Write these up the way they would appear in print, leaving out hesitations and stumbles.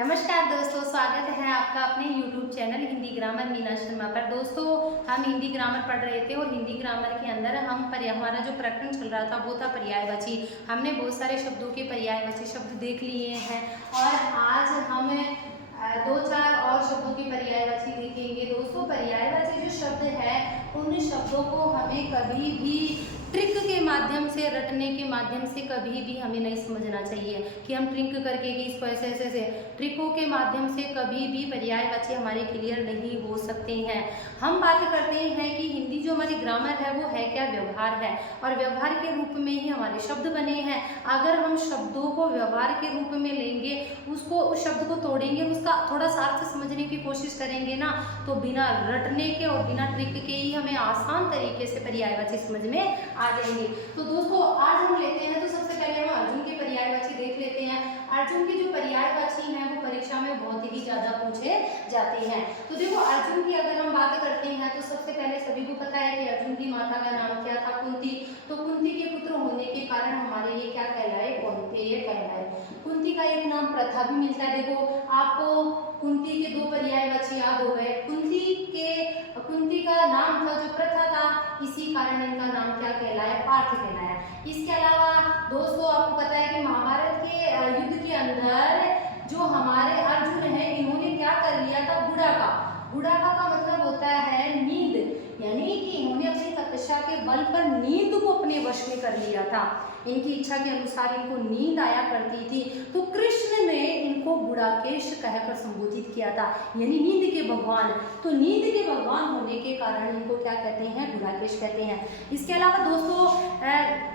नमस्कार दोस्तों, स्वागत है आपका अपने YouTube channel Hindi grammar Meena Sharma पर। दोस्तों, हम हिंदी ग्रामर पढ़ रहे थे और हिंदी ग्रामर के अंदर हमारा जो प्रकरण चल रहा था वो था पर्यायवाची। हमने बहुत सारे शब्दों के पर्यायवाची शब्द देख लिए हैं और आज हम दो चार और शब्दों के पर्यायवाची देखेंगे। दोस्तों, पर्यायवाची जो शब्द है उन शब्दों को हमें कभी भी ट्रिक के माध्यम से, रटने के माध्यम से कभी भी हमें नहीं समझना चाहिए कि हम ट्रिक करके कि इसको ऐसे ऐसे ऐसे ट्रिकों के माध्यम से कभी भी पर्यायवाची हमारे क्लियर नहीं हो सकते हैं। हम बात करते हैं कि हिंदी जो हमारी ग्रामर है वो है क्या, व्यवहार है, और व्यवहार के रूप में ही हमारे शब्द बने हैं। अगर हम शब्दों को व्यवहार के रूप में लेंगे, उसको उस शब्द को तोड़ेंगे, उसका थोड़ा सा अर्थ समझने की कोशिश करेंगे ना, तो बिना रटने के और बिना ट्रिक के ही हमें आसान तरीके से पर्यायवाची समझ में आ जाएंगे। तो दोस्तों, आज हम लेते हैं, तो सबसे पहले हम अर्जुन के पर्यायवाची देख लेते हैं। अर्जुन के जो पर्यायवाची हैं वो परीक्षा में बहुत ही ज्यादा पूछे जाते हैं। तो देखो, अर्जुन की अगर हम बात करते हैं तो सबसे पहले सभी को पता है कि अर्जुन की माता का नाम क्या था, कुंती। तो कुंती के पुत्र होने के कारण हमारे ये क्या कहलाए, कौन्तेय कहलाए। कुंती का एक नाम प्रथा भी मिलता है। देखो, आपको कुंती के दो पर्यायवाची याद हो गए। कुंती का नाम था जो प्रथा था, इसी कारण इनका नाम क्या कहलाया, पार्थ कहलाया। इसके अलावा दोस्तों, आपको पता है कि महाभारत के युद्ध के अंदर जो हमारे अर्जुन हैं, इन्होंने क्या कर लिया था, बुढ़ाका। बुढ़ाका का मतलब होता है नींद, यानी कि इन्होंने अपनी तपस्या के बल पर नींद को अपने वश में कर लिया था। इनकी इच्छा के अनुसार इनको नींद आया करती थी, तो कृष्ण ने इनको गुड़ाकेश कहकर संबोधित किया था, यानी नींद के भगवान। तो नींद के भगवान होने के कारण इनको क्या कहते हैं, गुड़ाकेश कहते हैं। इसके अलावा दोस्तों,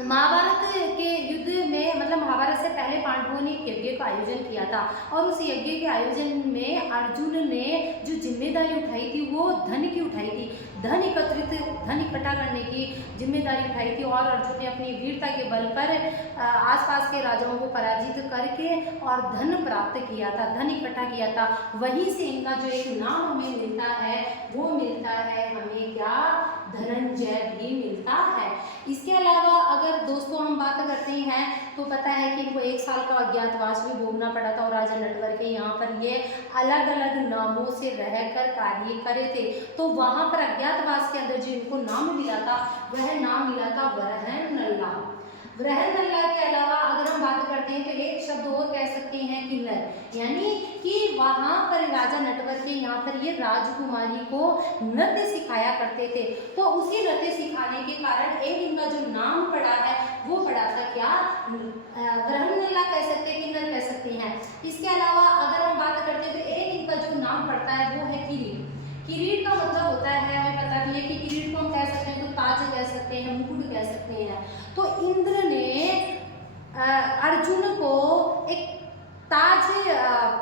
महाभारत के युद्ध में, मतलब महाभारत से पहले पांडवों ने एक यज्ञ का आयोजन किया था और उस यज्ञ के आयोजन में अर्जुन ने जो जिम्मेदारी उठाई थी वो धन की उठाई थी। धन इकट्ठा करने की जिम्मेदारी उठाई थी और अर्जुन ने अपनी वीरता के बल पर आसपास के राजाओं को पराजित करके और धन प्राप्त किया था, धन इकट्ठा किया था। वहीं से इनका जो एक नाम हमें मिलता है वो मिलता है हमें क्या, धनंजय भी मिलता है। इसके अलावा अगर दोस्तों हम बात करते हैं तो पता है कि इनको 1 साल का अज्ञातवास भी भोगना पड़ा था और राजा नटवर के यहाँ पर ये अलग अलग नामों से रहकर कार्य करे थे। तो वहाँ पर अज्ञातवास के अंदर जो इनको नाम मिला था वह नाम मिला था वरहनल्ला। वरहनल्ला के अलावा अगर हम बात करते हैं तो एक शब्द और कह सकते हैं किन्नर, यानी कि वहाँ पर राजा नटवर के यहाँ पर ये राजकुमारी को नृत्य सिखाया करते थे। तो उसी नृत्य सिखाने के कारण एक इनका जो नाम पड़ा है वो पड़ा था क्या, वरहनल्ला कह सकते हैं, किन्नर कह सकते हैं। इसके अलावा अगर हम बात करते हैं तो एक इनका जो नाम पड़ता है वो है किरीट। किरीट का मतलब होता है, हमें पता भी है कि किरीट को हम कह सकते हैं तो ताज कह सकते हैं, मुकुट कह सकते हैं। तो इंद्र ने अर्जुन को एक ताज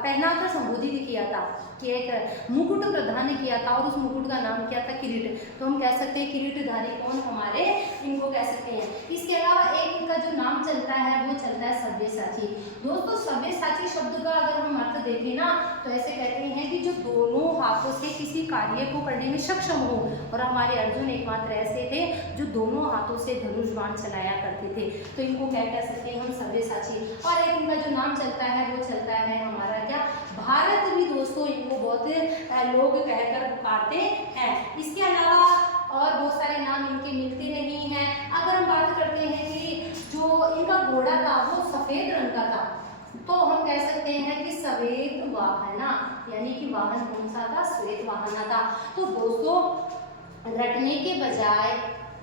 पहनाकर संबोधित किया था, कि एक मुकुट प्रदान किया था और उस मुकुट का नाम क्या था, किरीट। तो हम कह सकते हैं किरीटधारी कौन, हमारे, इनको कह सकते हैं। इसके अलावा एक इनका जो नाम चलता है वो चलता है सव्यसाची। दोस्तों, सव्यसाची शब्द का अगर हम अर्थ देखें ना तो ऐसे कहते हैं कि जो दोनों हाथों से किसी कार्य को करने में सक्षम हो, और हमारे अर्जुन एकमात्र ऐसे थे जो दोनों हाथों से धनुष बाण चलाया करते थे। तो इनको क्या कह सकते हैं हम, सव्यसाची। और एक इनका जो नाम चलता है वो चलता है हमारा क्या, भारत भी। दोस्तों, इनको बहुत लोग कहकर पुकारते हैं। इसके अलावा और बहुत सारे नाम इनके मिलते नहीं हैं। अगर हम बात करते हैं कि जो इनका घोड़ा था वो सफेद रंग का था, तो हम कह सकते हैं कि श्वेत वाहना, यानी कि वाहन कौन सा था, श्वेत वाहना था। तो दोस्तों, रटने के बजाय,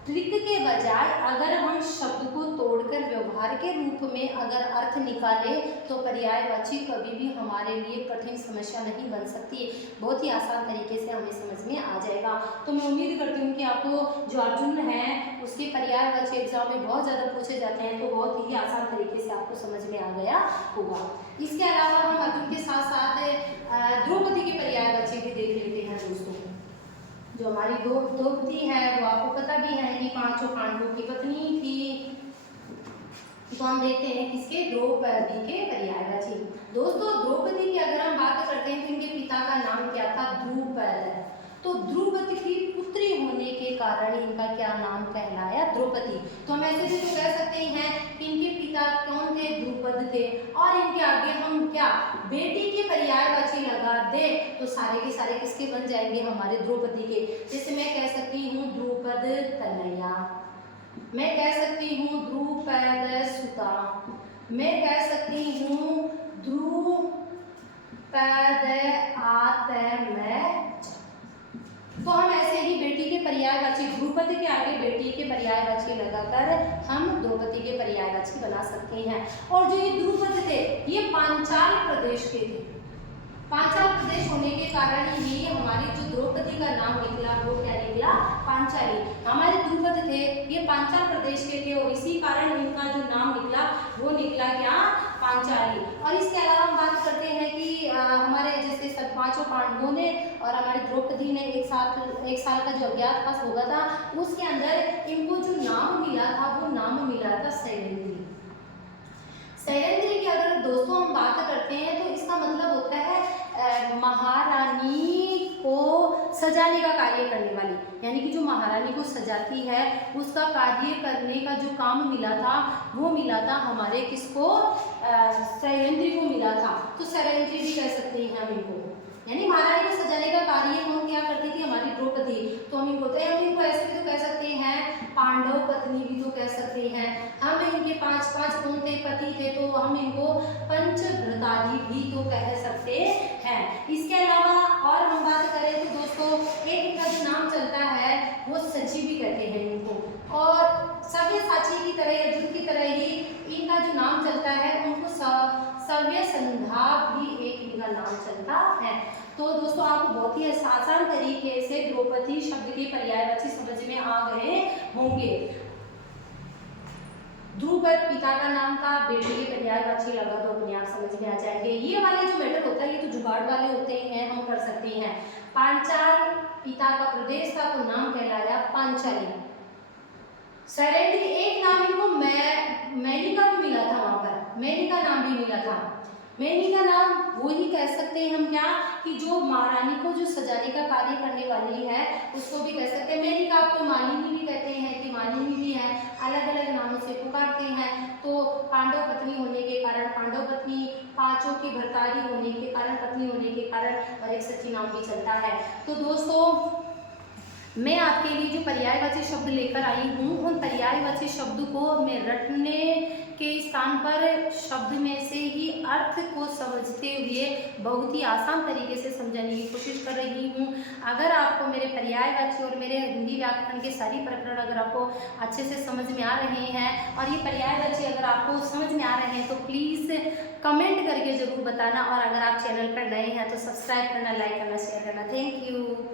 ट्रिक के बजाय अगर हम शब्द को तोड़कर व्यवहार के रूप में अगर अर्थ निकाले तो पर्यायवाची कभी भी हमारे लिए कठिन समस्या नहीं बन सकती, बहुत ही आसान तरीके से हमें समझ में आ जाएगा। तो मैं उम्मीद करती हूँ कि आपको जो अर्जुन है उसके पर्यायवाची एग्जाम में बहुत ज़्यादा पूछे जाते हैं, तो बहुत ही आसान तरीके से आपको समझ में आ गया होगा। इसके अलावा हम अर्जुन के साथ साथ द्रौपदी के पर्यायवाची भी देख लेते हैं। दोस्तों, जो हमारी द्रौपदी है वो आपको पता भी है कि 5 पांडवों की पत्नी थी। तो हम देखते हैं किसके, द्रौपदी के पर्यायवाची। दोस्तों, द्रौपदी की अगर हम बात करते हैं तो इनके पिता का नाम क्या था, द्रुपद। तो द्रुपद की पुत्री होने के कारण इनका क्या नाम कहलाया, द्रौपदी। तो हम ऐसे भी तो कह सकते हैं कि इनके पिता कौन थे, द्रुपद थे, और इनके आगे हम क्या, बेटी के पर्यायवाची लगा दे तो सारे के सारे किसके बन जाएंगे, हमारे द्रौपदी के। जैसे मैं कह सकती हूँ द्रुपद तनया, मैं कह सकती हूँ द्रुपद सुता, मैं कह सकती हूँ द्रुपद आत्मज। तो हम ऐसे ही बेटी के पर्यायवाची, द्रुपद के आगे बेटी के पर्यायवाची लगाकर हम द्रौपदी के पर्यायवाची बना सकते हैं। और जो ये द्रुपद थे ये पांचाल प्रदेश के थे। पांचाल प्रदेश होने के कारण ही हमारी जो द्रौपदी का नाम निकला वो क्या निकला, पांचाली। हमारे द्रुपद थे ये पांचाल प्रदेश के थे और इसी कारण इनका जो नाम निकला वो निकला क्या, पांचाली। और इसके अलावा हम बात करते हैं कि हमारे जैसे सब पांचों पांडवों ने और हमारे द्रौपदी ने एक साल का जो अज्ञातवास होगा था उसके अंदर इनको जो नाम मिला था वो नाम मिला था शैलेंद्री। शैलेंद्री की अगर दोस्तों हम बात करते हैं तो इसका मतलब होता है महारानी को सजाने का कार्य करने वाली, यानी कि जो महारानी को सजाती है उसका कार्य करने का जो काम मिला था वो मिला था हमारे किसको, शैलेंद्री को मिला था। तो शैलेंद्री भी कह सकते हैं हम इनको, यानी महारानी को सजाने का कार्य हम क्या करती थी, हमारी द्रौपदी। तो हम इनको ऐसे भी तो कह सकते हैं, पांडव पत्नी भी तो कह सकते हैं। हम इनके पांच कौन थे, पति थे, तो हम इनको पंचभ्रतारी भी तो कह सकते हैं। इसके अलावा और हम बात करें तो दोस्तों एक इनका जो नाम चलता है वो सची भी कहते हैं इनको, और सव्यसाची की तरह अर्जुन की तरह ही इनका जो नाम चलता है उनको सव्यसंध्या भी एक इनका नाम चलता है। तो दोस्तों आपको बहुत ही आसान तरीके से द्रौपदी शब्द के पर्यायवाची समझ में आ गए होंगे। द्रुपद पिता का नाम था, बेटी के पर्यायवाची लगा तो अपने आप समझ में आ जाएंगे। ये वाले जो मैटर होता है ये तो जुगाड़ वाले होते हैं, हम कर सकते हैं। पांचाल पिता का प्रदेश था तो नाम कहलाया पांचाली। शैलेंद्री एक नाम इनको मेनिका भी मिला था, वहां पर मेनिका नाम भी मिला था। मेनिका नाम वो ही कह सकते हैं हम क्या, कि जो महारानी को जो सजाने का कार्य करने वाली है उसको भी कह सकते हैं मेनिका। आपको मालिनी भी कहते हैं कि मालिनी भी है, अलग अलग नामों से पुकारते हैं। तो पांडव पत्नी होने के कारण पांडव पत्नी, पांचों की भर्तारी होने के कारण, पत्नी होने के कारण, और एक सच्ची नाम भी चलता है। तो दोस्तों मैं आपके लिए जो पर्यायवाची शब्द लेकर आई हूँ उन पर्यायवाची शब्द को मैं रटने के स्थान पर शब्द में से ही अर्थ को समझते हुए बहुत ही आसान तरीके से समझाने की कोशिश कर रही हूँ। अगर आपको मेरे पर्यायवाची और मेरे हिंदी व्याकरण के सारी प्रकरण अगर आपको अच्छे से समझ में आ रहे हैं और ये पर्यायवाची अगर आपको समझ में आ रहे हैं तो प्लीज़ कमेंट करके ज़रूर बताना। और अगर आप चैनल पर नए हैं तो सब्सक्राइब करना, लाइक करना, शेयर करना। Thank you.